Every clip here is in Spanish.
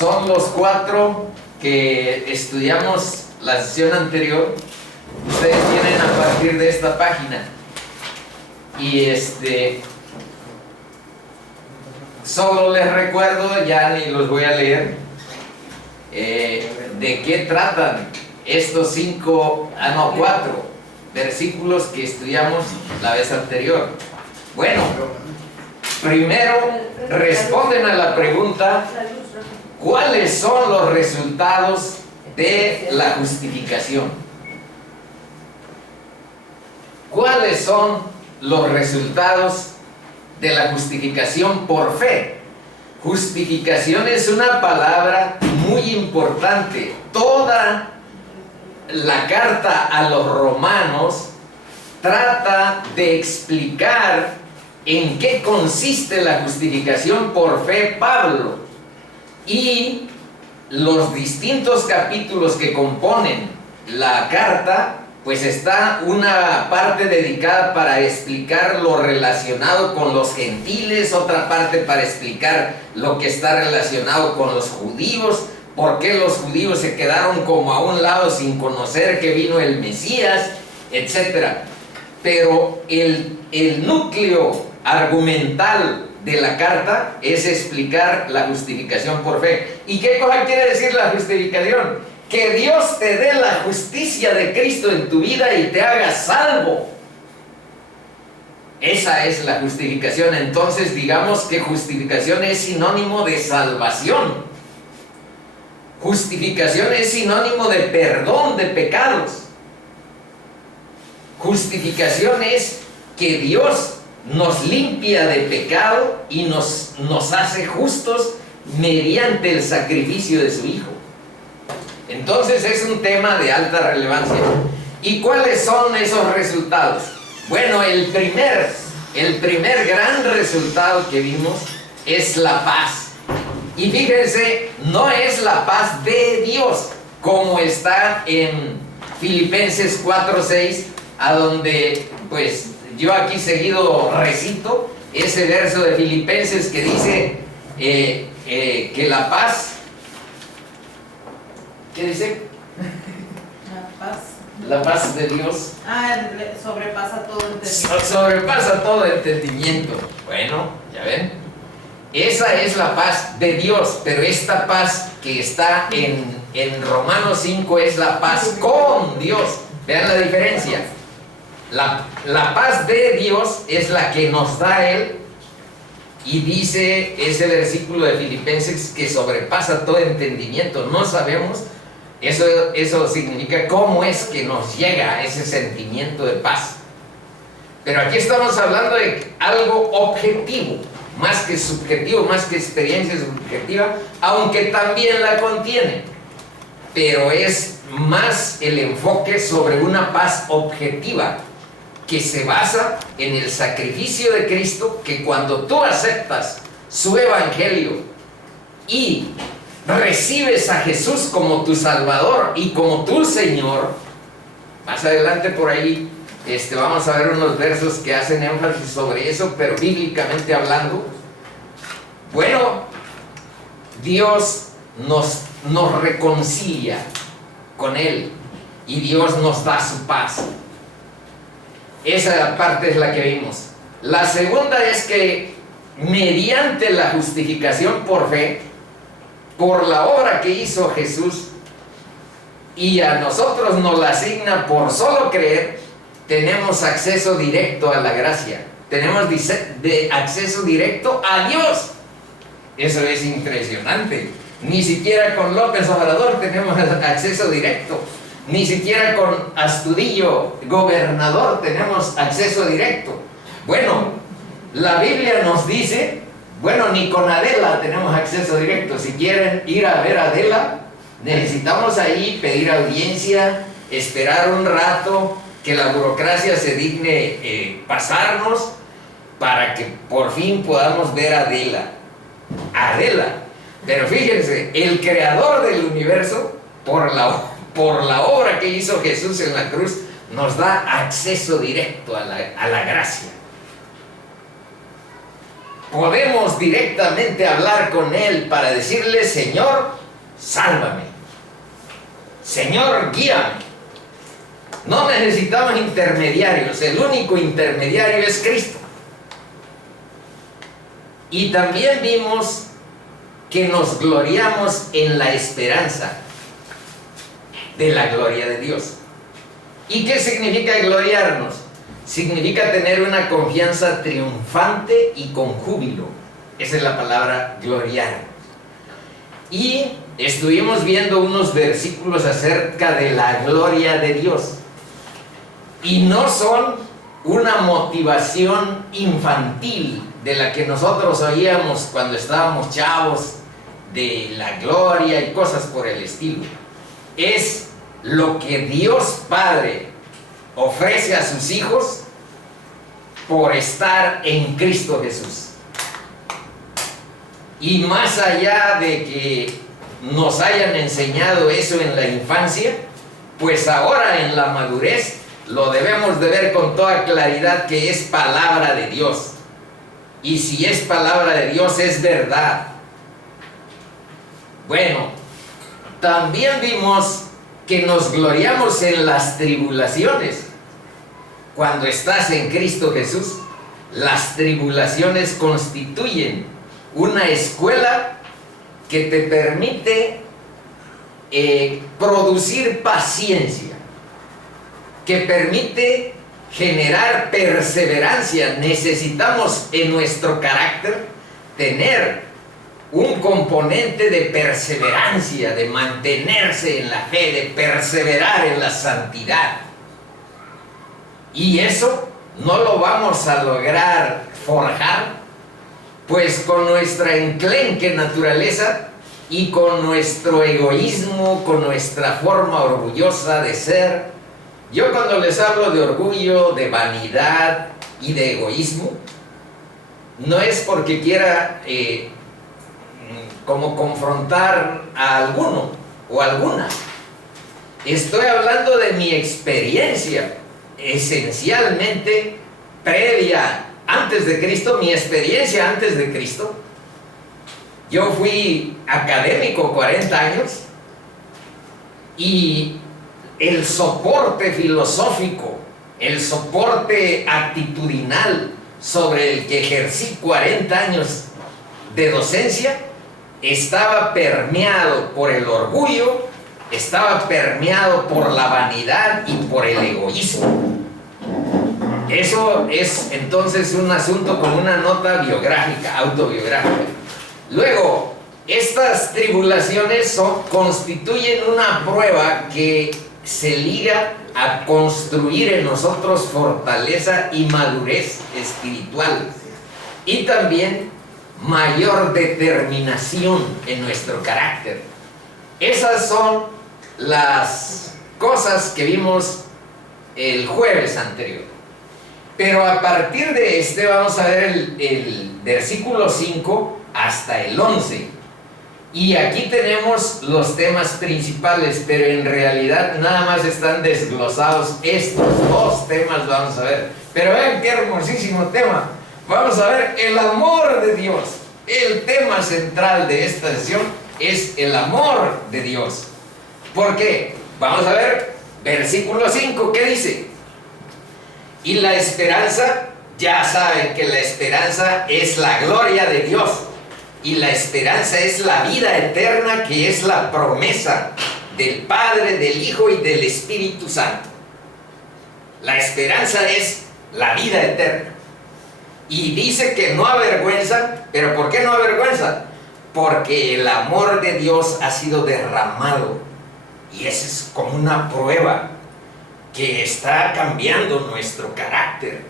son los 4 que estudiamos la sesión anterior. Ustedes tienen a partir de esta página. Y solo les recuerdo, ya ni los voy a leer, de qué tratan estos 4 versículos que estudiamos la vez anterior. Bueno, primero responden a la pregunta: ¿cuáles son los resultados de la justificación? ¿Cuáles son los resultados de la justificación por fe? Justificación es una palabra muy importante. Toda la carta a los romanos trata de explicar en qué consiste la justificación por fe, Pablo. Y los distintos capítulos que componen la carta, pues está una parte dedicada para explicar lo relacionado con los gentiles, otra parte para explicar lo que está relacionado con los judíos, por qué los judíos se quedaron como a un lado sin conocer que vino el Mesías, etc. Pero el núcleo argumental de la carta es explicar la justificación por fe. ¿Y qué cosa quiere decir la justificación? Que Dios te dé la justicia de Cristo en tu vida y te haga salvo. Esa es la justificación. Entonces digamos que justificación es sinónimo de salvación. Justificación es sinónimo de perdón de pecados. Justificación es que Dios nos limpia de pecado y nos hace justos mediante el sacrificio de su Hijo. Entonces es un tema de alta relevancia. ¿Y cuáles son esos resultados? Bueno, el primer gran resultado que vimos es la paz. Y fíjense, no es la paz de Dios, como está en Filipenses 4:6, a donde pues yo aquí seguido recito ese verso de Filipenses que dice que la paz, ¿qué dice? La paz de Dios sobrepasa todo entendimiento. Sobrepasa todo entendimiento. Bueno, ya ven. Esa es la paz de Dios, pero esta paz que está en Romanos 5 es la paz con Dios. Vean la diferencia. La paz de Dios es la que nos da Él, y dice ese versículo de Filipenses que sobrepasa todo entendimiento. No sabemos, eso significa cómo es que nos llega ese sentimiento de paz. Pero aquí estamos hablando de algo objetivo, más que subjetivo, más que experiencia subjetiva, aunque también la contiene. Pero es más el enfoque sobre una paz objetiva, que se basa en el sacrificio de Cristo, que cuando tú aceptas su evangelio y recibes a Jesús como tu Salvador y como tu Señor, más adelante por ahí vamos a ver unos versos que hacen énfasis sobre eso, pero bíblicamente hablando, bueno, Dios nos reconcilia con Él y Dios nos da su paz. Esa parte es la que vimos. La segunda es que mediante la justificación por fe, por la obra que hizo Jesús, y a nosotros nos la asigna por solo creer, tenemos acceso directo a la gracia. Tenemos acceso directo a Dios. Eso es impresionante. Ni siquiera con López Obrador tenemos acceso directo. Ni siquiera con Astudillo, gobernador, tenemos acceso directo. Bueno, la Biblia nos dice, bueno, ni con Adela tenemos acceso directo. Si quieren ir a ver a Adela, necesitamos ahí pedir audiencia, esperar un rato, que la burocracia se digne pasarnos, para que por fin podamos ver a Adela. Pero fíjense, el creador del universo, por la obra que hizo Jesús en la cruz, nos da acceso directo a la gracia. podemos directamente hablar con Él para decirle: Señor, sálvame. Señor, guíame. No necesitamos intermediarios, el único intermediario es Cristo. Y también vimos que nos gloriamos en la esperanza de la gloria de Dios. ¿Y qué significa gloriarnos? Significa tener una confianza triunfante y con júbilo. Esa es la palabra gloriarnos. Y estuvimos viendo unos versículos acerca de la gloria de Dios. Y no son una motivación infantil de la que nosotros oíamos cuando estábamos chavos, de la gloria y cosas por el estilo. Es lo que Dios Padre ofrece a sus hijos por estar en Cristo Jesús. Y más allá de que nos hayan enseñado eso en la infancia, pues ahora en la madurez lo debemos de ver con toda claridad que es palabra de Dios. Y si es palabra de Dios, es verdad. Bueno, también vimos que nos gloriamos en las tribulaciones. Cuando estás en Cristo Jesús, las tribulaciones constituyen una escuela que te permite producir paciencia, que permite generar perseverancia. Necesitamos en nuestro carácter tener un componente de perseverancia, de mantenerse en la fe, de perseverar en la santidad. Y eso no lo vamos a lograr forjar, pues con nuestra enclenque naturaleza y con nuestro egoísmo, con nuestra forma orgullosa de ser. Yo cuando les hablo de orgullo, de vanidad y de egoísmo, no es porque quiera como confrontar a alguno o alguna. Estoy hablando de mi experiencia, esencialmente previa, antes de Cristo, mi experiencia antes de Cristo. Yo fui académico 40 años y el soporte filosófico, el soporte actitudinal sobre el que ejercí 40 años de docencia estaba permeado por el orgullo, estaba permeado por la vanidad y por el egoísmo. Eso es entonces un asunto con una nota biográfica, autobiográfica. Luego, estas tribulaciones constituyen una prueba que se liga a construir en nosotros fortaleza y madurez espiritual, y también mayor determinación en nuestro carácter. Esas son las cosas que vimos el jueves anterior. Pero a partir de este vamos a ver el versículo 5 hasta el 11. Y aquí tenemos los temas principales, pero en realidad nada más están desglosados estos dos temas, vamos a ver. Pero vean qué hermosísimo tema. Vamos a ver el amor de Dios. El tema central de esta sesión es el amor de Dios. ¿Por qué? Vamos a ver versículo 5, ¿qué dice? Y la esperanza, ya saben que la esperanza es la gloria de Dios. Y la esperanza es la vida eterna, que es la promesa del Padre, del Hijo y del Espíritu Santo. La esperanza es la vida eterna. Y dice que no avergüenza, pero ¿por qué no avergüenza? Porque el amor de Dios ha sido derramado. Y esa es como una prueba que está cambiando nuestro carácter.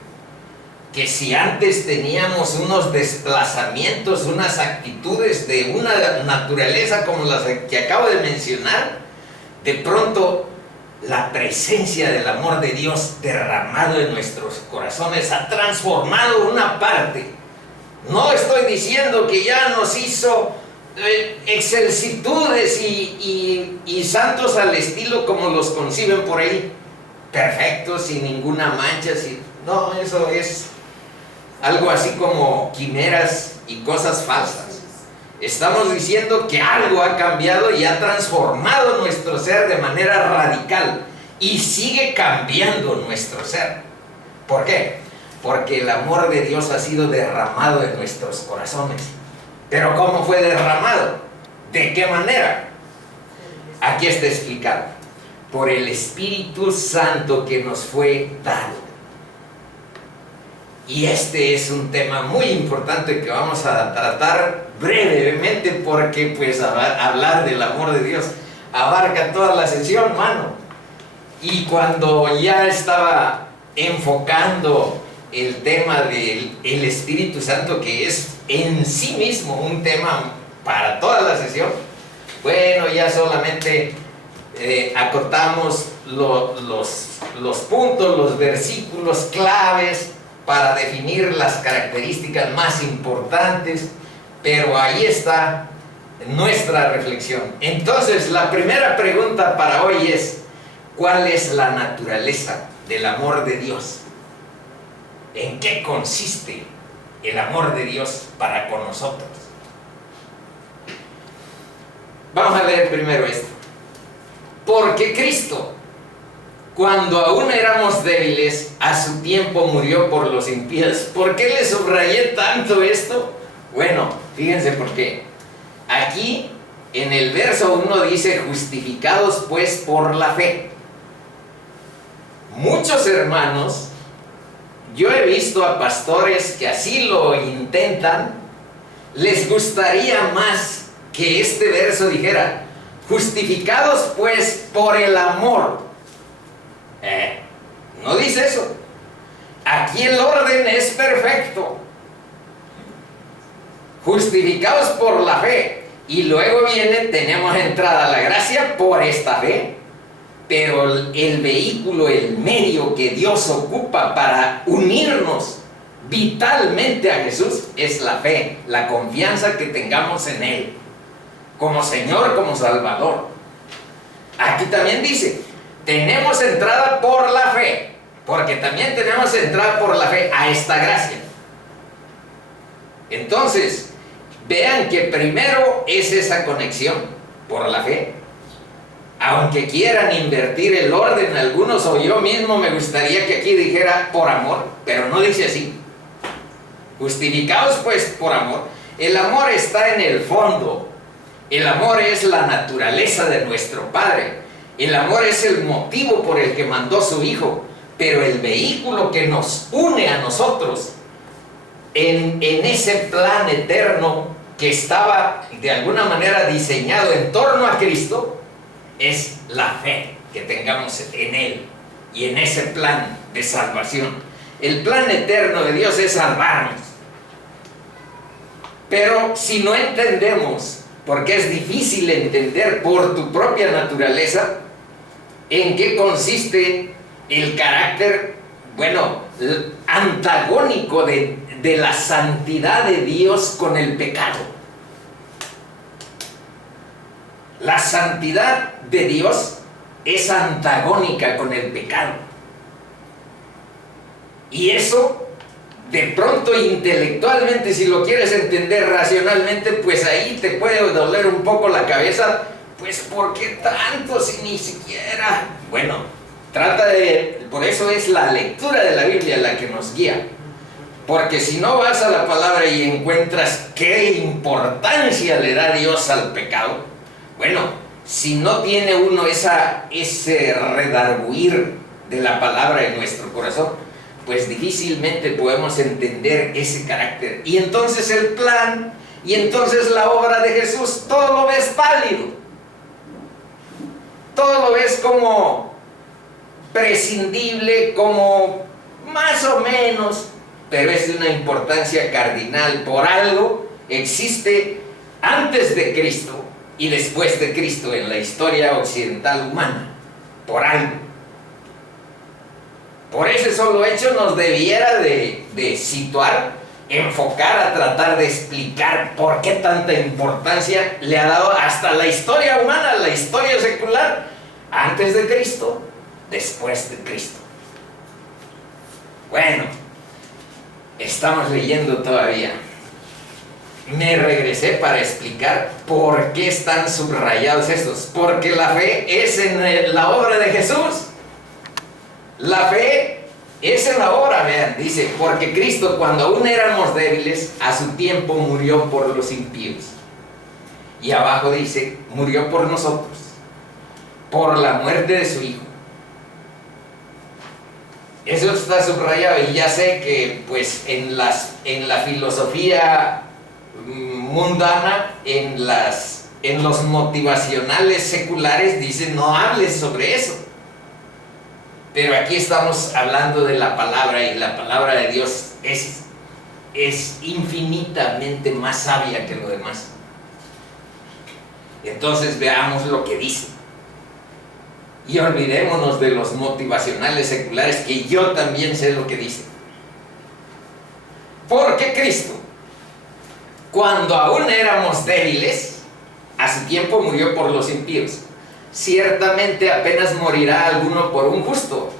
Que si antes teníamos unos desplazamientos, unas actitudes de una naturaleza como las que acabo de mencionar, de pronto la presencia del amor de Dios derramado en nuestros corazones ha transformado una parte. No estoy diciendo que ya nos hizo excelsitudes y santos al estilo como los conciben por ahí, perfectos, sin ninguna mancha, no, eso es algo así como quimeras y cosas falsas. Estamos diciendo que algo ha cambiado y ha transformado nuestro ser de manera radical y sigue cambiando nuestro ser. ¿Por qué? Porque el amor de Dios ha sido derramado en nuestros corazones. ¿Pero cómo fue derramado? ¿De qué manera? Aquí está explicado. Por el Espíritu Santo que nos fue dado. Y este es un tema muy importante que vamos a tratar brevemente, porque pues hablar del amor de Dios abarca toda la sesión, mano. Y cuando ya estaba enfocando el tema del Espíritu Santo, que es en sí mismo un tema para toda la sesión, bueno, ya solamente acortamos los puntos, los versículos claves para definir las características más importantes, pero ahí está nuestra reflexión. Entonces, la primera pregunta para hoy es: ¿cuál es la naturaleza del amor de Dios? ¿En qué consiste el amor de Dios para con nosotros? Vamos a leer primero esto. Porque Cristo, cuando aún éramos débiles, a su tiempo murió por los impíos. ¿Por qué le subrayé tanto esto? Bueno, fíjense por qué. Aquí, en el verso 1 dice: justificados pues por la fe. Muchos hermanos, yo he visto a pastores que así lo intentan, les gustaría más que este verso dijera: justificados pues por el amor. No dice eso. Aquí el orden es perfecto. Justificados por la fe. Y luego viene, tenemos entrada a la gracia por esta fe. Pero el vehículo, el medio que Dios ocupa para unirnos vitalmente a Jesús es la fe, la confianza que tengamos en Él, como Señor, como Salvador. Aquí también dice: tenemos entrada por la fe, porque también tenemos entrada por la fe a esta gracia. Entonces, vean que primero es esa conexión por la fe. Aunque quieran invertir el orden algunos, o yo mismo me gustaría que aquí dijera por amor, pero no dice así. Justificados pues por amor. El amor está en el fondo. El amor es la naturaleza de nuestro Padre. El amor es el motivo por el que mandó su Hijo. Pero el vehículo que nos une a nosotros en ese plan eterno que estaba de alguna manera diseñado en torno a Cristo, es la fe que tengamos en Él y en ese plan de salvación. El plan eterno de Dios es salvarnos. Pero si no entendemos, porque es difícil entender por tu propia naturaleza, en qué consiste el carácter, bueno, antagónico de la santidad de Dios con el pecado. La santidad de Dios es antagónica con el pecado. Y eso, de pronto intelectualmente, si lo quieres entender racionalmente, pues ahí te puede doler un poco la cabeza. Pues ¿por qué tanto si ni siquiera? Bueno, por eso es la lectura de la Biblia la que nos guía. Porque si no vas a la palabra y encuentras qué importancia le da Dios al pecado, bueno, si no tiene uno ese redarguir de la palabra en nuestro corazón, pues difícilmente podemos entender ese carácter. Y entonces el plan, y entonces la obra de Jesús, todo lo ves pálido. Todo lo ves como prescindible, como más o menos, pero es de una importancia cardinal. Por algo existe antes de Cristo y después de Cristo en la historia occidental humana, por algo. Por ese solo hecho nos debiera de situar, enfocar a tratar de explicar por qué tanta importancia le ha dado hasta la historia humana, la historia secular, antes de Cristo, después de Cristo. Bueno, estamos leyendo todavía. Me regresé para explicar por qué están subrayados estos. Porque la fe es en la obra de Jesús. La fe es en la obra, vean, dice, porque Cristo cuando aún éramos débiles, a su tiempo murió por los impíos. Y abajo dice, murió por nosotros, por la muerte de su Hijo. Eso está subrayado, y ya sé que pues en la filosofía mundana, en los motivacionales seculares dicen no hables sobre eso, pero aquí estamos hablando de la palabra, y la palabra de Dios es infinitamente más sabia que lo demás. Entonces veamos lo que dice y olvidémonos de los motivacionales seculares, que yo también sé lo que dice. Porque Cristo, cuando aún éramos débiles, a su tiempo murió por los impíos. Ciertamente apenas morirá alguno por un justo.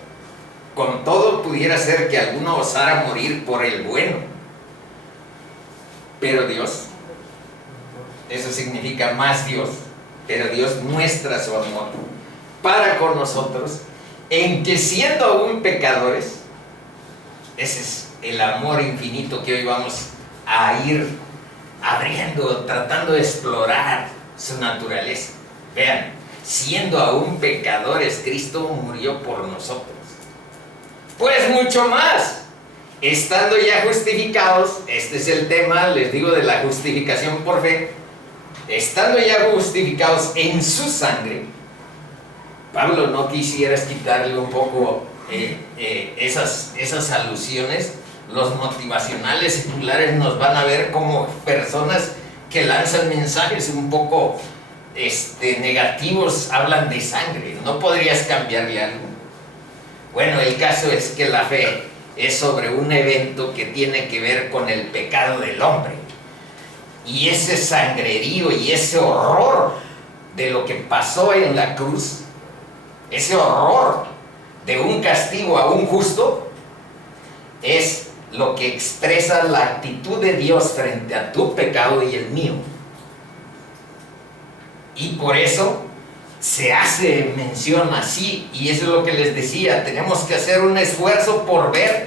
Con todo pudiera ser que alguno osara morir por el bueno. Pero Dios, eso significa más Dios, pero Dios muestra su amor para con nosotros, en que siendo aún pecadores, ese es el amor infinito que hoy vamos a ir abriendo, tratando de explorar su naturaleza. Vean, siendo aún pecadores, Cristo murió por nosotros. Pues mucho más, estando ya justificados, este es el tema, les digo, de la justificación por fe, estando ya justificados en su sangre. Pablo, ¿no quisieras quitarle un poco esas alusiones? Los motivacionales seculares nos van a ver como personas que lanzan mensajes un poco negativos, hablan de sangre. ¿No podrías cambiarle algo? Bueno, el caso es que la fe es sobre un evento que tiene que ver con el pecado del hombre. Y ese sangrerío y ese horror de lo que pasó en la cruz, ese horror de un castigo a un justo, es lo que expresa la actitud de Dios frente a tu pecado y el mío. Y por eso se hace mención así, y eso es lo que les decía, tenemos que hacer un esfuerzo por ver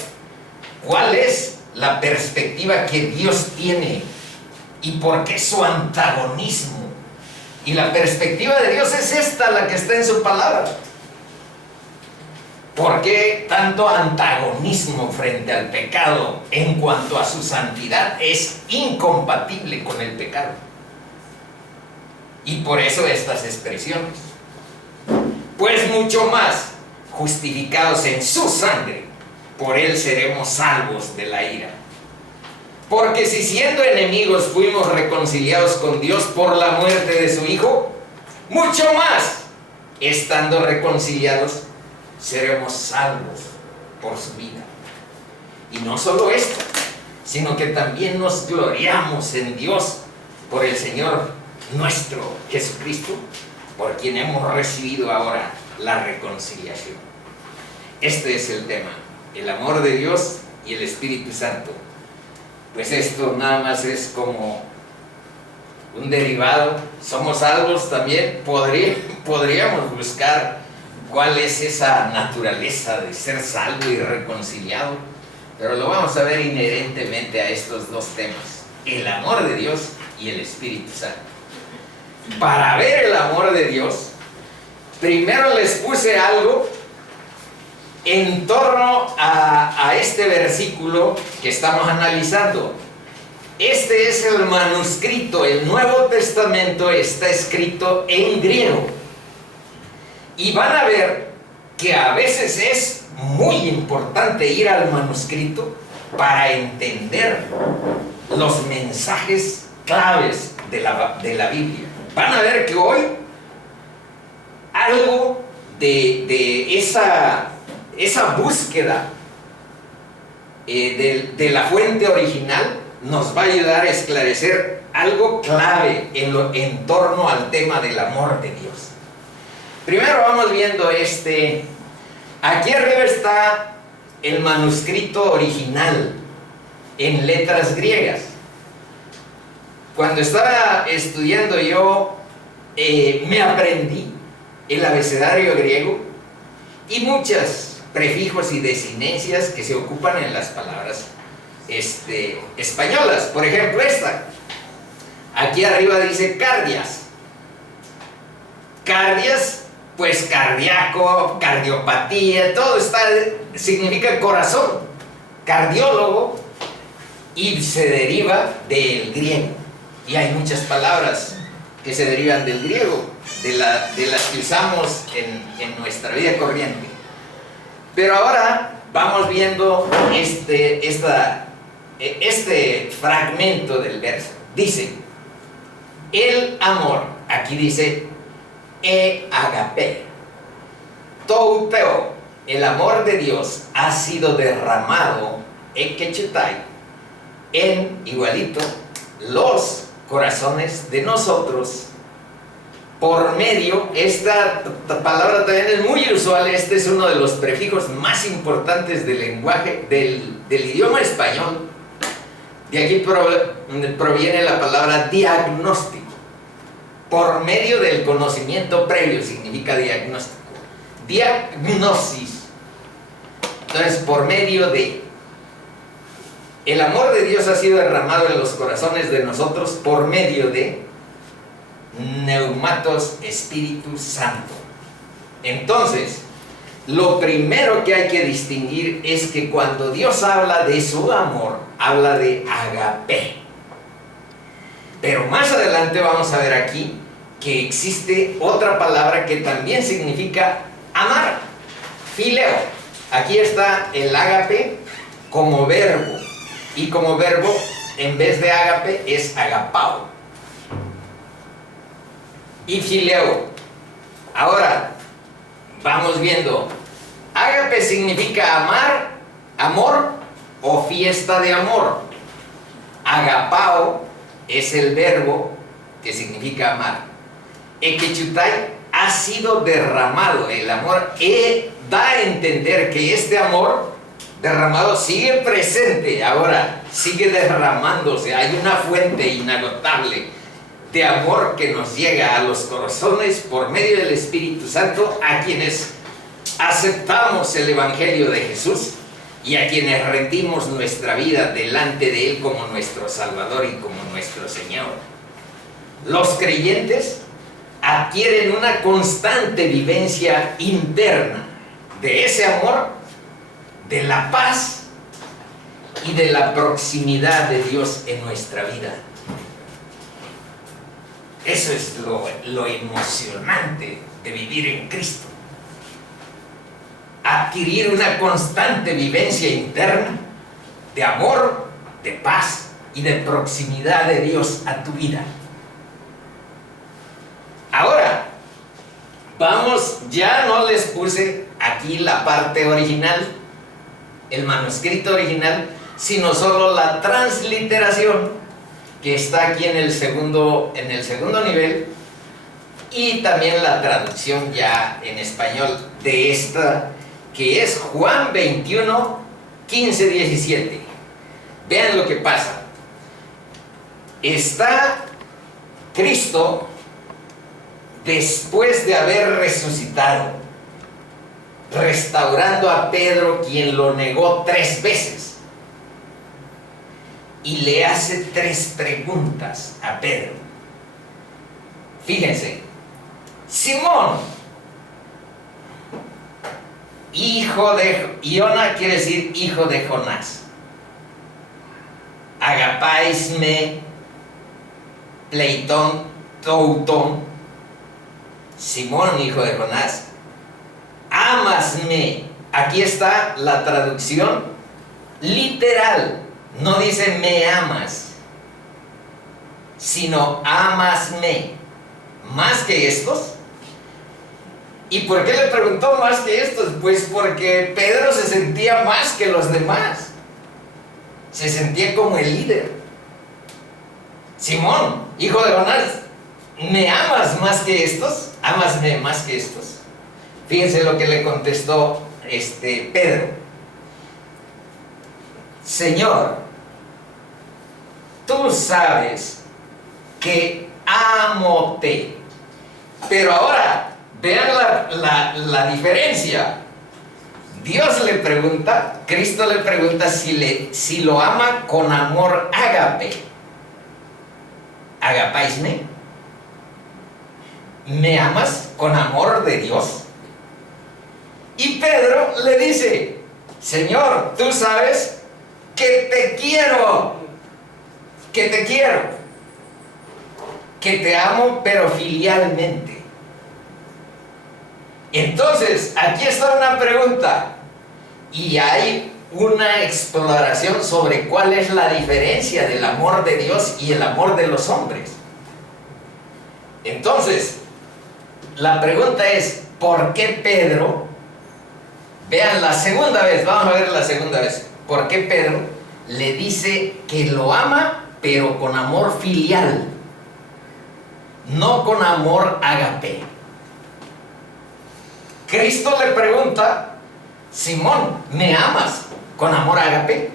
cuál es la perspectiva que Dios tiene y por qué su antagonismo. Y la perspectiva de Dios es esta, la que está en su palabra. ¿Por qué tanto antagonismo frente al pecado en cuanto a su santidad? Es incompatible con el pecado. Y por eso estas expresiones. Pues mucho más, justificados en su sangre, por él seremos salvos de la ira. Porque si siendo enemigos fuimos reconciliados con Dios por la muerte de su Hijo, mucho más, estando reconciliados, seremos salvos por su vida. Y no solo esto, sino que también nos gloriamos en Dios por el Señor nuestro Jesucristo, por quien hemos recibido ahora la reconciliación. Este es el tema, el amor de Dios y el Espíritu Santo. Pues esto nada más es como un derivado. Somos salvos también. Podríamos buscar cuál es esa naturaleza de ser salvo y reconciliado, pero lo vamos a ver inherentemente a estos dos temas, el amor de Dios y el Espíritu Santo. Para ver el amor de Dios, primero les puse algo en torno a este versículo que estamos analizando. Este es el manuscrito, el Nuevo Testamento está escrito en griego. Y van a ver que a veces es muy importante ir al manuscrito para entender los mensajes claves de la Biblia. Van a ver que hoy algo de esa búsqueda de la fuente original nos va a ayudar a esclarecer algo clave en torno al tema del amor de Dios. Primero vamos viendo aquí arriba está el manuscrito original. en letras griegas. Cuando estaba estudiando yo, me aprendí el abecedario griego y muchos prefijos y desinencias que se ocupan en las palabras españolas. Por ejemplo, esta. Aquí arriba dice cardias. Cardias, pues cardíaco, cardiopatía, todo significa corazón. Cardiólogo, y se deriva del griego. Y hay muchas palabras que se derivan del griego, de las que usamos en nuestra vida corriente. Pero ahora vamos viendo este fragmento del verso. Dice, el amor, aquí dice, agape, touteo, el amor de Dios ha sido derramado, ekechutai, en, igualito, los corazones de nosotros, por medio, esta palabra también es muy usual, este es uno de los prefijos más importantes del lenguaje, del idioma español. De aquí proviene la palabra diagnóstico. Por medio del conocimiento previo significa diagnóstico. Diagnosis. Entonces, por medio de. El amor de Dios ha sido derramado en los corazones de nosotros por medio de Neumatos Espíritu Santo. Entonces, lo primero que hay que distinguir es que cuando Dios habla de su amor, habla de agape. Pero más adelante vamos a ver aquí que existe otra palabra que también significa amar, fileo. Aquí está el agape como verbo, y como verbo en vez de agape es agapao y fileo. Ahora vamos viendo, agape significa amar, amor o fiesta de amor. Agapao es el verbo que significa amar. Ekechutai ha sido derramado, el amor da a entender que este amor derramado sigue presente, ahora sigue derramándose. Hay una fuente inagotable de amor que nos llega a los corazones por medio del Espíritu Santo a quienes aceptamos el Evangelio de Jesús y a quienes rendimos nuestra vida delante de Él como nuestro Salvador y como nuestro Señor. Los creyentes adquieren una constante vivencia interna de ese amor, de la paz y de la proximidad de Dios en nuestra vida. Eso es lo emocionante de vivir en Cristo. Adquirir una constante vivencia interna de amor, de paz y de proximidad de Dios a tu vida. Ahora, vamos, ya no les puse aquí la parte original, el manuscrito original, sino solo la transliteración que está aquí en el segundo nivel, y también la traducción ya en español de esta, que es Juan 21, 15, 17. Vean lo que pasa. Está Cristo después de haber resucitado, restaurando a Pedro, quien lo negó 3 veces. Y le hace 3 preguntas a Pedro. Fíjense. Simón, hijo de Iona, quiere decir hijo de Jonás. Agapáisme, pleitón, toutón. Simón, hijo de Jonás, amasme. Aquí está la traducción literal. No dice me amas, sino amasme. ¿Más que estos? ¿Y por qué le preguntó más que estos? Pues porque Pedro se sentía más que los demás. Se sentía como el líder. Simón, hijo de Jonás, ¿me amas más que estos? Amasme más que estos. Fíjense lo que le contestó Pedro. Señor, tú sabes que amote. Pero ahora, vean la diferencia. Dios le pregunta, Cristo le pregunta si lo ama con amor ágape. ¿Agapáisme? ¿Me amas con amor de Dios? Y Pedro le dice, Señor, tú sabes que te quiero, que te amo, pero filialmente. Entonces, aquí está una pregunta y hay una exploración sobre cuál es la diferencia del amor de Dios y el amor de los hombres. Entonces, la pregunta es, ¿por qué Pedro? Vean la segunda vez, vamos a ver la segunda vez. ¿Por qué Pedro le dice que lo ama, pero con amor filial? No con amor ágape. Cristo le pregunta, Simón, ¿me amas con amor ágape?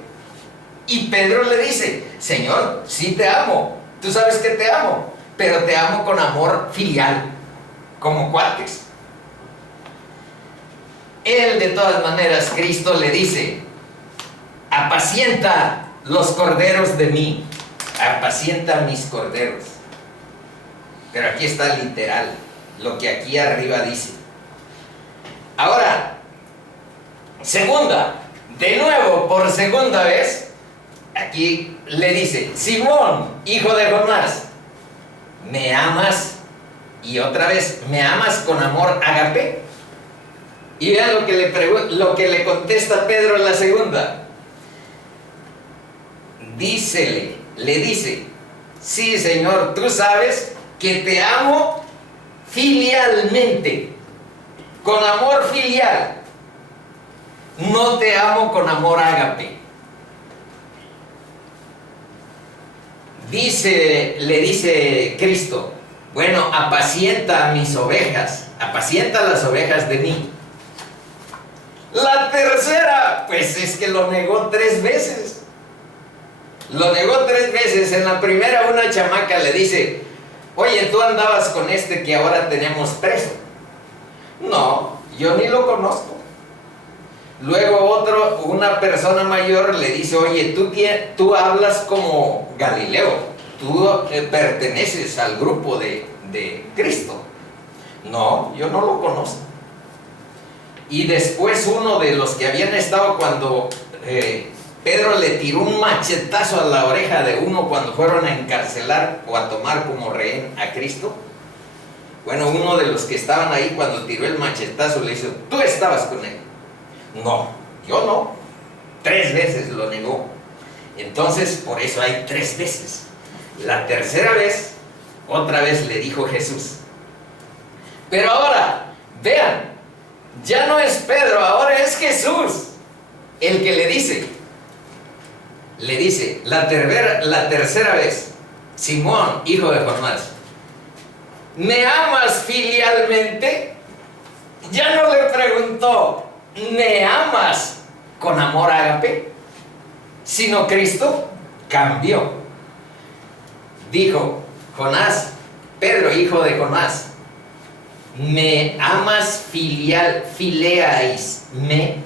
Y Pedro le dice, Señor, sí te amo, tú sabes que te amo, pero te amo con amor filial, como cuates. Él, de todas maneras, Cristo le dice, apacienta los corderos de mí, apacienta mis corderos. Pero aquí está literal, lo que aquí arriba dice. Ahora, segunda, de nuevo, por segunda vez, aquí le dice, Simón, hijo de Jonás, ¿me amas? Y otra vez, ¿me amas con amor ágape? Y vean lo que le contesta Pedro en la segunda. Le dice, sí, Señor, tú sabes que te amo filialmente, con amor filial. No te amo con amor ágape. Le dice Cristo, bueno, apacienta a mis ovejas, apacienta las ovejas de mí. La tercera, pues es que lo negó 3 veces. Lo negó 3 veces. En la primera, una chamaca le dice, oye, tú andabas con este que ahora tenemos preso. No, yo ni lo conozco. Luego una persona mayor le dice, oye, tú hablas como Galileo, tú perteneces al grupo de Cristo. No, yo no lo conozco. Y después uno de los que habían estado cuando Pedro le tiró un machetazo a la oreja de uno cuando fueron a encarcelar o a tomar como rehén a Cristo. Bueno, uno de los que estaban ahí cuando tiró el machetazo le dijo, ¿tú estabas con él? No, yo no. 3 veces lo negó. Entonces, por eso hay 3 veces. La tercera vez, otra vez le dijo Jesús. Pero ahora, vean, ya no es Pedro, ahora es Jesús el que le dice la tercera vez, Simón, hijo de Jonás, ¿me amas filialmente? Ya no le preguntó, ¿me amas con amor ágape? Sino Cristo cambió. Dijo, Jonás, Pedro, hijo de Jonás, ¿me amas fileaisme?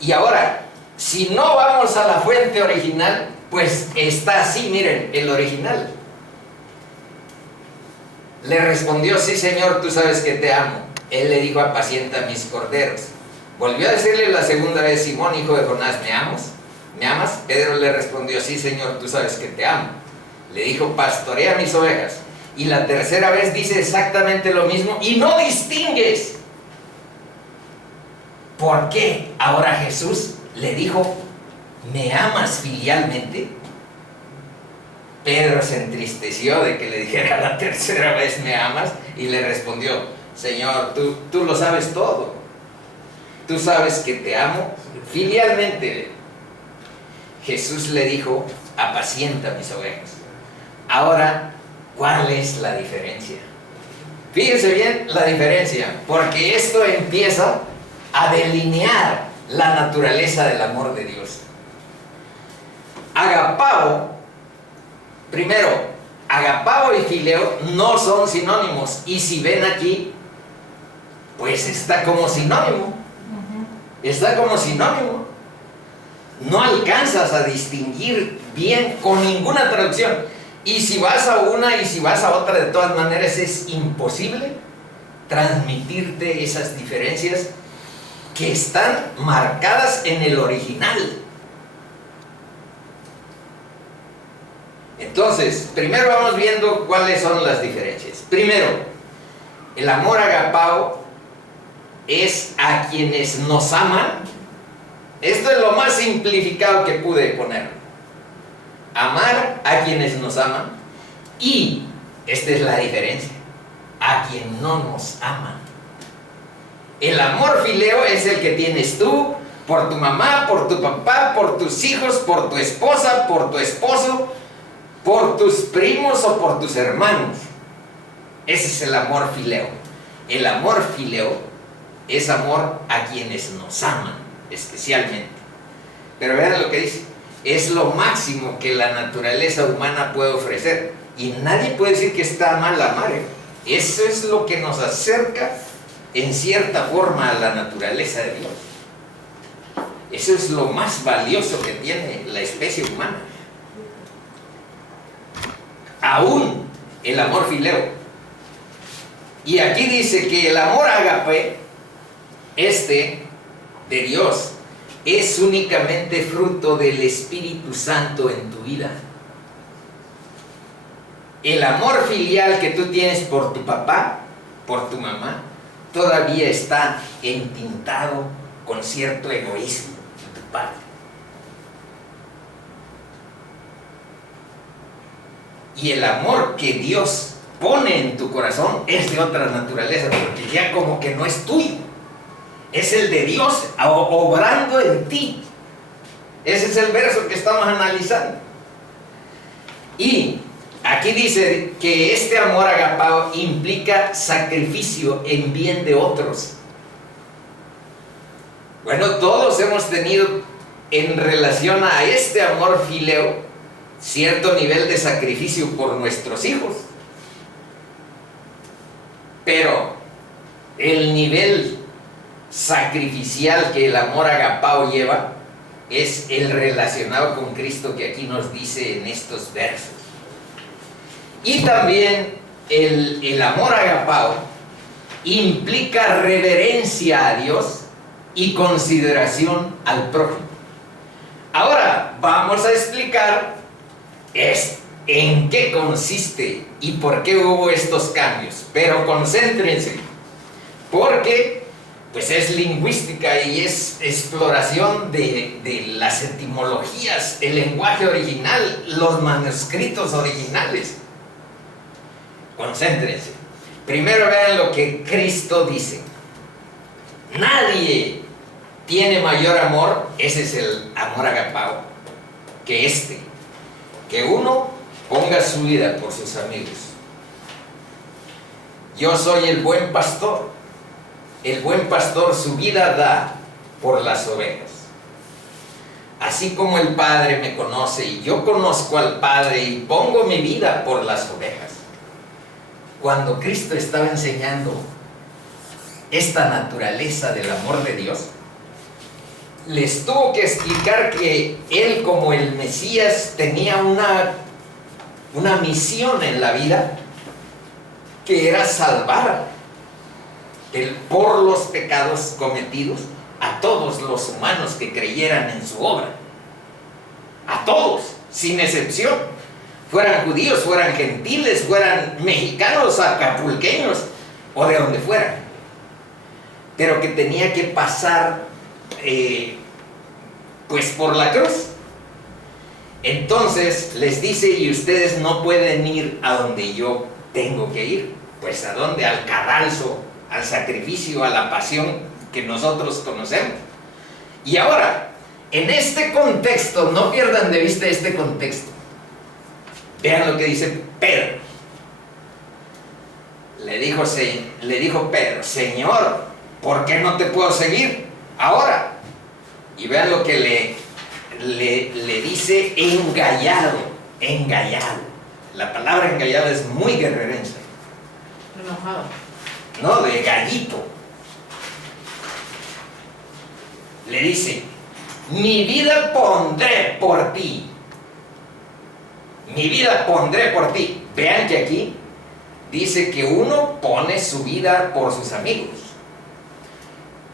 Y ahora, si no vamos a la fuente original, pues está así, miren, el original. Le respondió, sí, Señor, tú sabes que te amo. Él le dijo, apacienta mis corderos. Volvió a decirle la segunda vez, Simón, hijo de Jonás, ¿me amas? ¿Me amas? Pedro le respondió, sí, Señor, tú sabes que te amo. Le dijo, pastorea mis ovejas. Y la tercera vez dice exactamente lo mismo y no distingues. ¿Por qué ahora Jesús le dijo, ¿me amas filialmente? Pedro se entristeció de que le dijera la tercera vez, ¿me amas? Y le respondió, Señor, tú lo sabes todo. Tú sabes que te amo filialmente. Jesús le dijo, apacienta mis ovejas. Ahora, ¿cuál es la diferencia? Fíjense bien la diferencia, porque esto empieza a delinear la naturaleza del amor de Dios. agapao, primero, agapao y fileo no son sinónimos. Y si ven aquí, pues está como sinónimo. Está como sinónimo. No alcanzas a distinguir bien con ninguna traducción. Y si vas a una y si vas a otra, de todas maneras es imposible transmitirte esas diferencias que están marcadas en el original. Entonces, primero vamos viendo cuáles son las diferencias. Primero, el amor agapao es a quienes nos aman. Esto es lo más simplificado que pude poner. Amar a quienes nos aman. Y, esta es la diferencia, a quien no nos ama. El amor fileo es el que tienes tú por tu mamá, por tu papá, por tus hijos, por tu esposa, por tu esposo, por tus primos o por tus hermanos. Ese es el amor fileo. El amor fileo es amor a quienes nos aman, especialmente. Pero vean lo que dice. Es lo máximo que la naturaleza humana puede ofrecer. Y nadie puede decir que está mal amar. Eso es lo que nos acerca en cierta forma a la naturaleza de Dios. Eso es lo más valioso que tiene la especie humana. Aún el amor fileo. Y aquí dice que el amor ágape, de Dios, es únicamente fruto del Espíritu Santo en tu vida. El amor filial que tú tienes por tu papá, por tu mamá, todavía está entintado con cierto egoísmo de tu parte. Y el amor que Dios pone en tu corazón es de otra naturaleza, porque ya como que no es tuyo. Es el de Dios obrando en ti. Ese es el verso que estamos analizando. Y aquí dice que este amor agapao implica sacrificio en bien de otros. Bueno, todos hemos tenido en relación a este amor fileo cierto nivel de sacrificio por nuestros hijos. Pero el nivel sacrificial que el amor agapao lleva es el relacionado con Cristo que aquí nos dice en estos versos. Y también el amor agapao implica reverencia a Dios y consideración al prójimo. Ahora vamos a explicar en qué consiste y por qué hubo estos cambios, pero concéntrense, porque pues es lingüística y es exploración de las etimologías, el lenguaje original, los manuscritos originales. Concéntrense. Primero vean lo que Cristo dice. Nadie tiene mayor amor, ese es el amor agapao, que uno ponga su vida por sus amigos. Yo soy el buen pastor. El buen pastor su vida da por las ovejas. Así como el Padre me conoce y yo conozco al Padre y pongo mi vida por las ovejas. Cuando Cristo estaba enseñando esta naturaleza del amor de Dios, les tuvo que explicar que Él, como el Mesías, tenía una misión en la vida, que era salvar por los pecados cometidos a todos los humanos que creyeran en su obra. A todos, sin excepción. Fueran judíos, fueran gentiles, fueran mexicanos, acapulqueños o de donde fueran. Pero que tenía que pasar pues por la cruz. Entonces les dice, y ustedes no pueden ir a donde yo tengo que ir. Pues a dónde, al cadalso, al sacrificio, a la pasión que nosotros conocemos. Y ahora, en este contexto, no pierdan de vista este contexto. Vean lo que dice Pedro. Le dijo Pedro, Señor, ¿por qué no te puedo seguir ahora? Y vean lo que le dice engallado, engallado. La palabra engallado es muy guerrerense. Enojado. No, de gallito. Le dice, mi vida pondré por ti. Mi vida pondré por ti. Vean que aquí dice que uno pone su vida por sus amigos.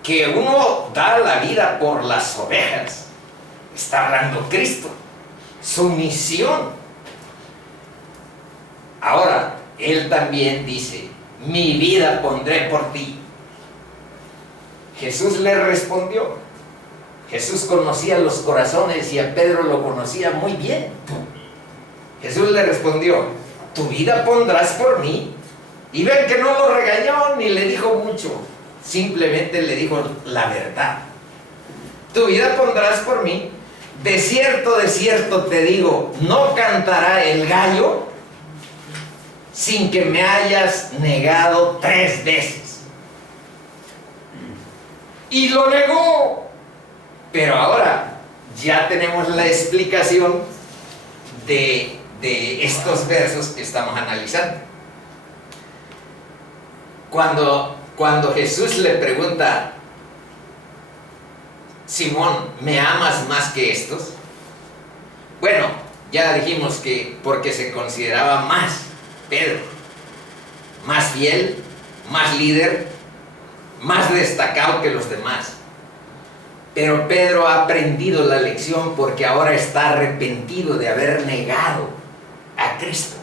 Que uno da la vida por las ovejas. Está hablando Cristo. Su misión. Ahora, Él también dice, mi vida pondré por ti. Jesús le respondió. Jesús conocía los corazones y a Pedro lo conocía muy bien. Jesús le respondió, tu vida pondrás por mí. Y ven que no lo regañó ni le dijo mucho. Simplemente le dijo la verdad. Tu vida pondrás por mí. De cierto te digo, no cantará el gallo sin que me hayas negado 3 veces. Y lo negó. Pero ahora ya tenemos la explicación de estos versos que estamos analizando. Cuando Jesús le pregunta, Simón, ¿me amas más que estos? Bueno, ya dijimos que porque se consideraba más Pedro, más fiel, más líder, más destacado que los demás. Pero Pedro ha aprendido la lección porque ahora está arrepentido de haber negado a Cristo.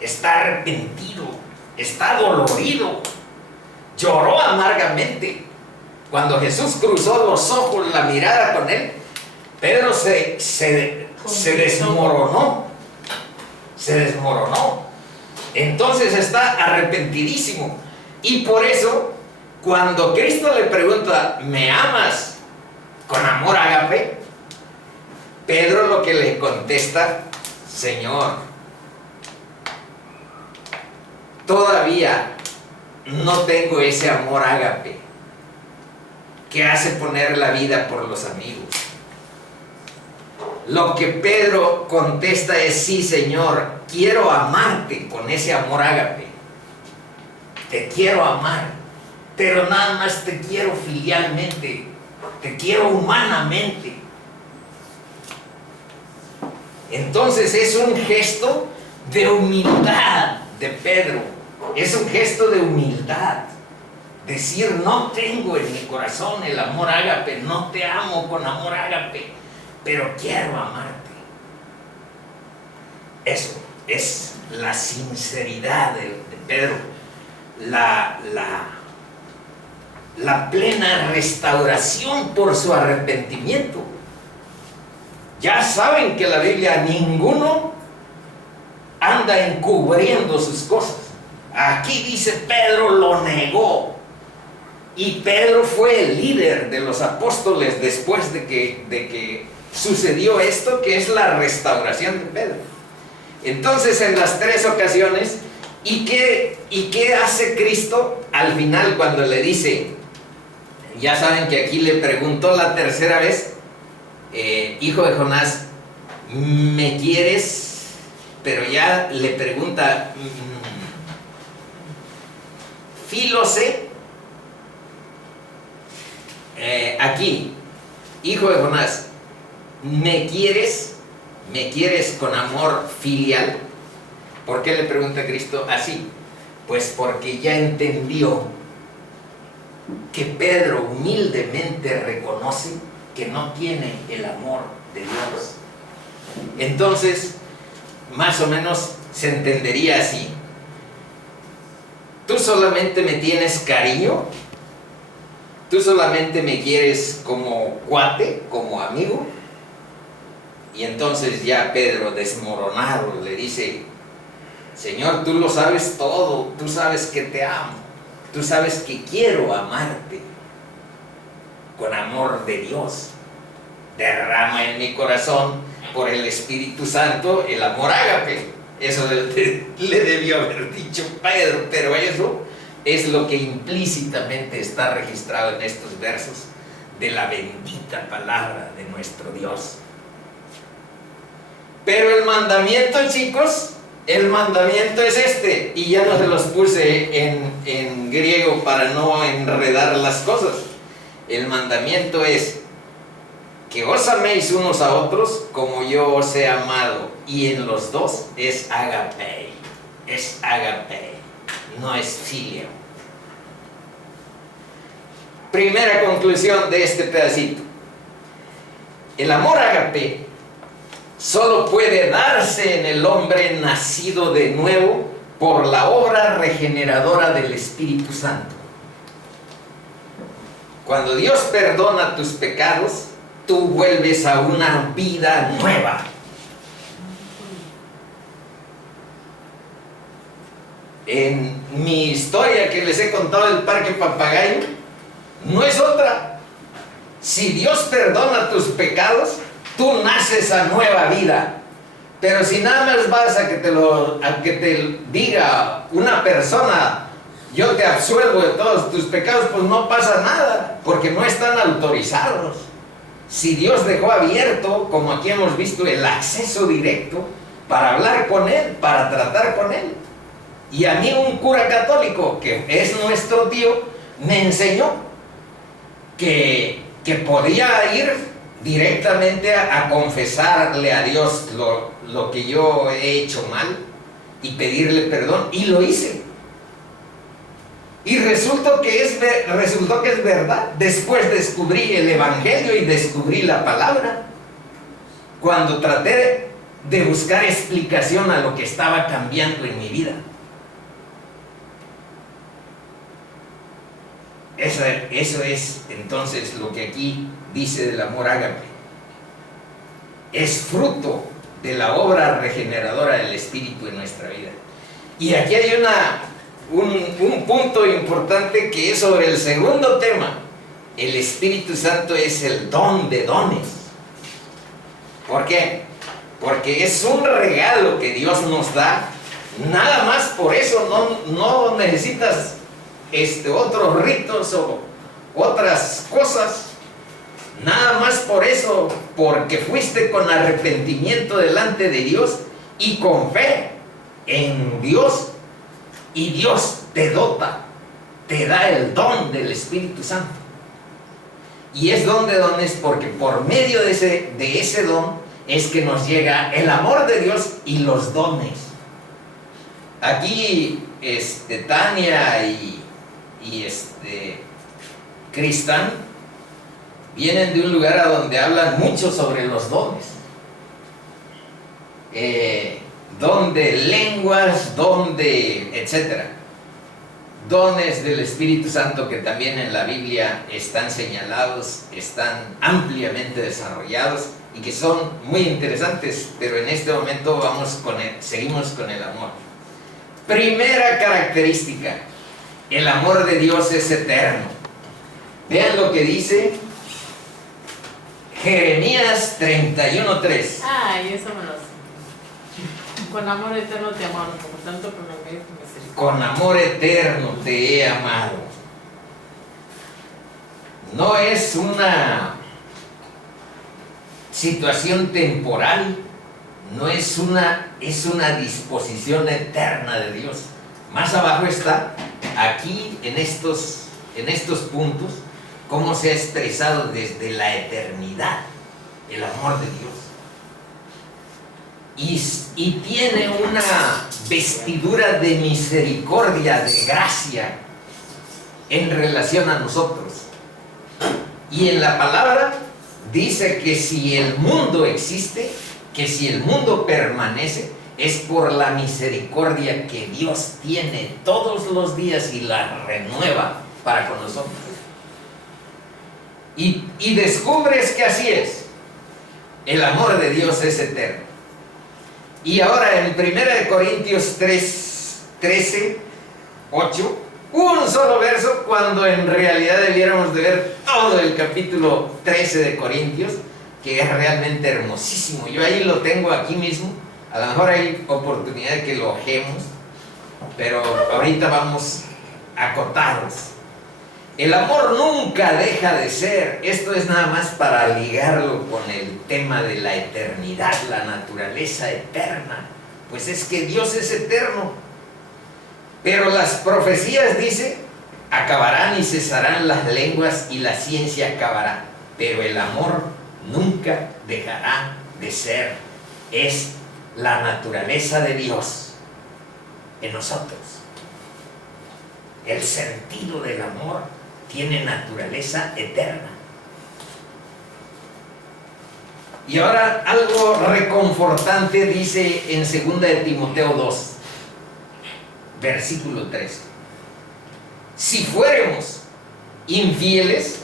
Está arrepentido, está dolorido, lloró amargamente. Cuando Jesús cruzó los ojos, la mirada con él, Pedro se desmoronó. Se desmoronó. Entonces está arrepentidísimo. Y por eso, cuando Cristo le pregunta, ¿me amas con amor ágape? Pedro lo que le contesta, Señor, todavía no tengo ese amor ágape que hace poner la vida por los amigos. Lo que Pedro contesta es, sí, Señor, quiero amarte con ese amor ágape. Te quiero amar, pero nada más te quiero filialmente, te quiero humanamente. Entonces es un gesto de humildad de Pedro, es un gesto de humildad. Decir, no tengo en mi corazón el amor ágape, no te amo con amor ágape, pero quiero amarte. Eso es la sinceridad de Pedro, la plena restauración por su arrepentimiento. Ya saben que la Biblia, ninguno anda encubriendo sus cosas. Aquí dice Pedro lo negó. Y Pedro fue el líder de los apóstoles después de que sucedió esto, que es la restauración de Pedro. Entonces, en las 3 ocasiones, ¿y qué hace Cristo al final cuando le dice? Ya saben que aquí le preguntó la tercera vez, hijo de Jonás, ¿me quieres? Pero ya le pregunta, Filose, aquí, hijo de Jonás, ¿me quieres? ¿Me quieres con amor filial? ¿Por qué le pregunta Cristo así? Pues porque ya entendió que Pedro humildemente reconoce que no tiene el amor de Dios. Entonces, más o menos se entendería así: tú solamente me tienes cariño, tú solamente me quieres como cuate, como amigo. Y entonces ya Pedro, desmoronado, le dice: Señor, tú lo sabes todo, tú sabes que te amo, tú sabes que quiero amarte con amor de Dios. Derrama en mi corazón por el Espíritu Santo el amor ágape. Eso le debió haber dicho Pedro, pero eso es lo que implícitamente está registrado en estos versos de la bendita palabra de nuestro Dios. Pero el mandamiento, chicos, el mandamiento es este, y ya no se los puse en griego para no enredar las cosas. El mandamiento es que os améis unos a otros como yo os he amado, y en los dos es agape, no es filio. Primera conclusión de este pedacito: el amor agape solo puede darse en el hombre nacido de nuevo por la obra regeneradora del Espíritu Santo. Cuando Dios perdona tus pecados, tú vuelves a una vida nueva. En mi historia que les he contado del Parque Papagayo, no es otra. Si Dios perdona tus pecados, tú naces a nueva vida. Pero si nada más vas a que te diga una persona, yo te absuelvo de todos tus pecados, pues no pasa nada, porque no están autorizados. Si Dios dejó abierto, como aquí hemos visto, el acceso directo para hablar con Él, para tratar con Él. Y a mí un cura católico, que es nuestro tío, me enseñó que podía ir directamente a confesarle a Dios lo que yo he hecho mal y pedirle perdón, y lo hice. Y resultó que es verdad. Después descubrí el Evangelio y descubrí la palabra. Cuando traté de buscar explicación a lo que estaba cambiando en mi vida. Eso es entonces lo que aquí dice del amor ágape. Es fruto de la obra regeneradora del Espíritu en nuestra vida. Y aquí hay un punto importante que es sobre el segundo tema. El Espíritu Santo es el don de dones. ¿Por qué? Porque es un regalo que Dios nos da. Nada más por eso no necesitas otros ritos o otras cosas. Nada más por eso, porque fuiste con arrepentimiento delante de Dios y con fe en Dios, y Dios te dota, te da el don del Espíritu Santo. Y es don de dones porque por medio de ese don es que nos llega el amor de Dios y los dones. Aquí Tania y Cristán vienen de un lugar a donde hablan mucho sobre los dones. Don de lenguas, don de etcétera. Dones del Espíritu Santo que también en la Biblia están señalados, están ampliamente desarrollados y que son muy interesantes, pero en este momento seguimos con el amor. Primera característica: el amor de Dios es eterno. Vean lo que dice Jeremías 31:3. Ay, eso me lo sé. Con amor eterno te amamos, como tanto prolongué tu misericordia. Con amor eterno te he amado. No es una situación temporal, no es una disposición eterna de Dios. Más abajo está, aquí en estos puntos, cómo se ha expresado desde la eternidad el amor de Dios. Y tiene una vestidura de misericordia, de gracia, en relación a nosotros. Y en la palabra dice que si el mundo existe, que si el mundo permanece, es por la misericordia que Dios tiene todos los días y la renueva para con nosotros. Y descubres que así es. El amor de Dios es eterno. Y ahora en 1 Corintios 13, 8, un solo verso, cuando en realidad debiéramos de ver todo el capítulo 13 de Corintios, que es realmente hermosísimo. Yo ahí lo tengo aquí mismo. A lo mejor hay oportunidad de que lo ojemos, pero ahorita vamos acotados. El amor nunca deja de ser. Esto es nada más para ligarlo con el tema de la eternidad, la naturaleza eterna. Pues es que Dios es eterno. Pero las profecías dice, acabarán y cesarán las lenguas y la ciencia acabará. Pero el amor nunca dejará de ser. Es la naturaleza de Dios en nosotros. El sentido del amor tiene naturaleza eterna. Y ahora algo reconfortante dice en 2 de Timoteo 2, versículo 3. Si fuéramos infieles,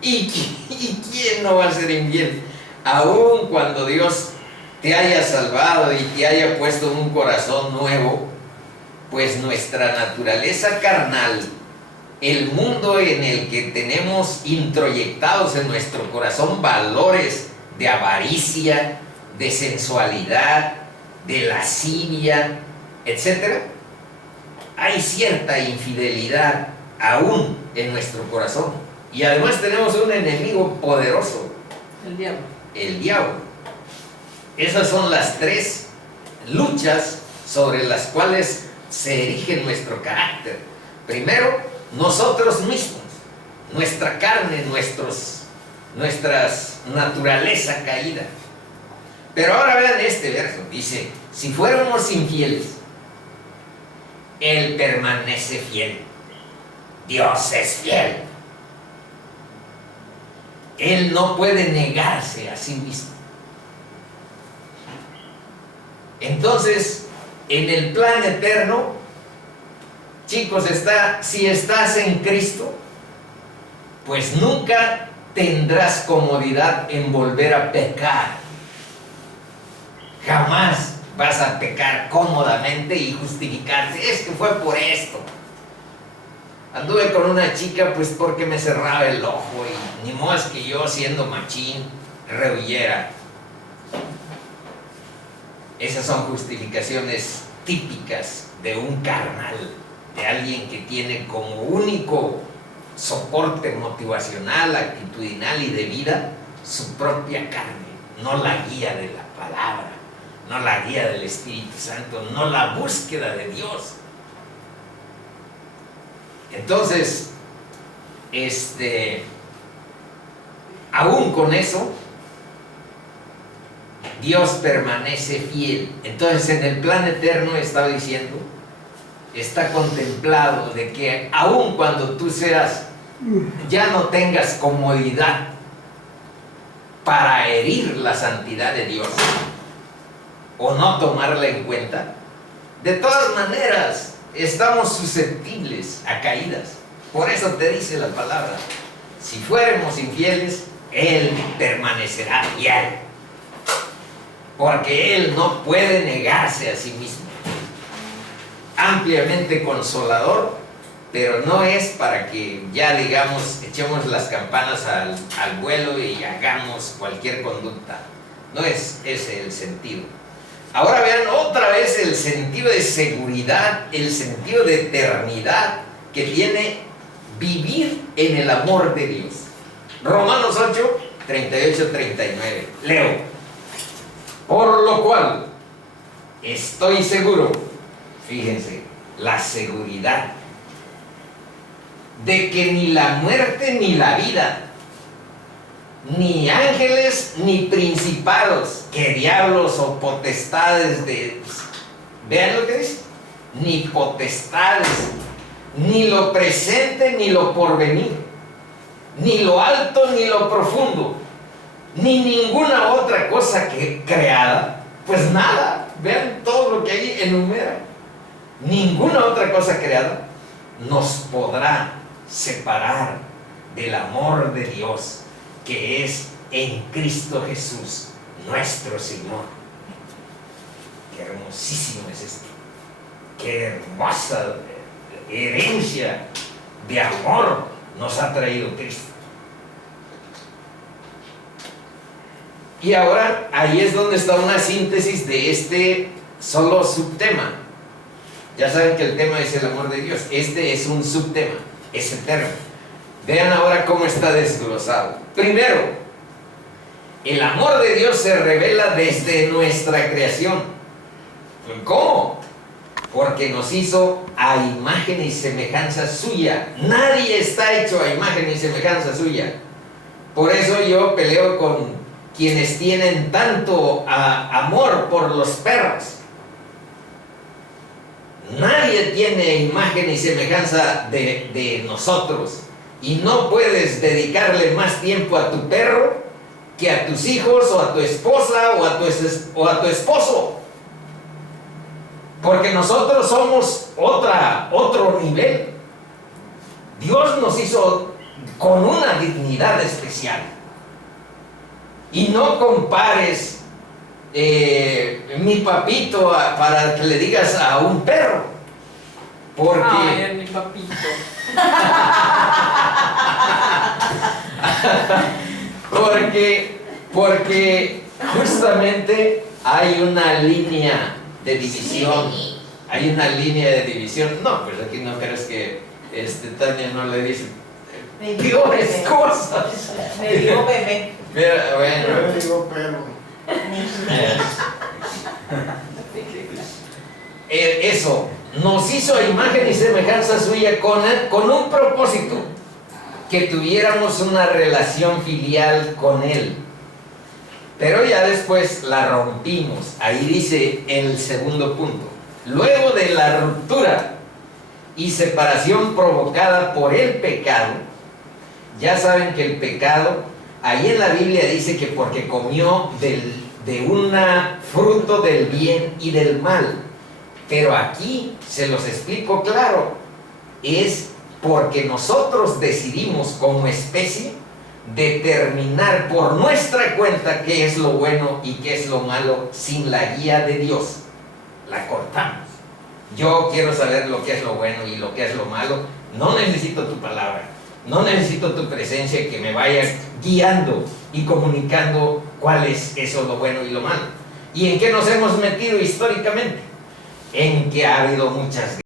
¿y quién no va a ser infiel? Aun cuando Dios te haya salvado y te haya puesto un corazón nuevo, pues nuestra naturaleza carnal, el mundo en el que tenemos introyectados en nuestro corazón valores de avaricia, de sensualidad, de lascivia, etc., hay cierta infidelidad aún en nuestro corazón. Y además tenemos un enemigo poderoso, El diablo. el diablo. Esas son las tres luchas sobre las cuales se erige nuestro carácter. Primero, nosotros mismos, nuestra carne, nuestras naturaleza caída. Pero ahora vean este verso, dice, si fuéramos infieles, Él permanece fiel. Dios es fiel. Él no puede negarse a sí mismo. Entonces, en el plan eterno, chicos, si estás en Cristo, pues nunca tendrás comodidad en volver a pecar. Jamás vas a pecar cómodamente y justificarte. Es que fue por esto. Anduve con una chica pues porque me cerraba el ojo y ni modo es que yo siendo machín rehuyera. Esas son justificaciones típicas de un carnal, de alguien que tiene como único soporte motivacional, actitudinal y de vida su propia carne, no la guía de la palabra, no la guía del Espíritu Santo, no la búsqueda de Dios. Entonces, aún con eso, Dios permanece fiel. Entonces, en el plan eterno estaba diciendo, está contemplado de que aun cuando tú ya no tengas comodidad para herir la santidad de Dios o no tomarla en cuenta, de todas maneras estamos susceptibles a caídas. Por eso te dice la palabra, si fuéramos infieles, Él permanecerá fiel, porque Él no puede negarse a sí mismo. Ampliamente consolador, pero no es para que ya digamos echemos las campanas al vuelo y hagamos cualquier conducta. No es ese el sentido. Ahora vean otra vez el sentido de seguridad, el sentido de eternidad que tiene vivir en el amor de Dios. Romanos 8, 38, 39. Leo. Por lo cual estoy seguro, fíjense, la seguridad de que ni la muerte ni la vida, ni ángeles ni principados, que diablos o potestades vean lo que dice, ni potestades, ni lo presente ni lo porvenir, ni lo alto ni lo profundo, ni ninguna otra cosa que creada, pues nada, vean todo lo que ahí enumera, ninguna otra cosa creada nos podrá separar del amor de Dios que es en Cristo Jesús, nuestro Señor. Qué hermosísimo es esto, qué hermosa herencia de amor nos ha traído Cristo. Y ahora ahí es donde está una síntesis de este solo subtema. Ya saben que el tema es el amor de Dios. Este es un subtema, es eterno. Vean ahora cómo está desglosado. Primero, el amor de Dios se revela desde nuestra creación. ¿Cómo? Porque nos hizo a imagen y semejanza suya. Nadie está hecho a imagen y semejanza suya. Por eso yo peleo con quienes tienen tanto amor por los perros. Nadie tiene imagen y semejanza de nosotros. Y no puedes dedicarle más tiempo a tu perro que a tus hijos, o a tu esposa, o a tu esposo. Porque nosotros somos otro nivel. Dios nos hizo con una dignidad especial. Y no compares mi papito para que le digas a un perro. Porque... Ay, mi papito. porque justamente hay una línea de división. Hay una línea de división. No, pues aquí no crees que Tania no le dice peores cosas. Me digo bebé. Mira, bueno. Yo digo perro. Eso, nos hizo a imagen y semejanza suya con un propósito, que tuviéramos una relación filial con Él. Pero ya después la rompimos. Ahí dice el segundo punto. Luego de la ruptura y separación provocada por el pecado, ya saben que el pecado, ahí en la Biblia dice que porque comió de un fruto del bien y del mal. Pero aquí se los explico claro, es porque nosotros decidimos como especie determinar por nuestra cuenta qué es lo bueno y qué es lo malo sin la guía de Dios. La cortamos. Yo quiero saber lo que es lo bueno y lo que es lo malo. No necesito tu palabra, no necesito tu presencia que me vaya guiando y comunicando cuál es eso, lo bueno y lo malo. ¿Y en qué nos hemos metido históricamente? En que ha habido muchas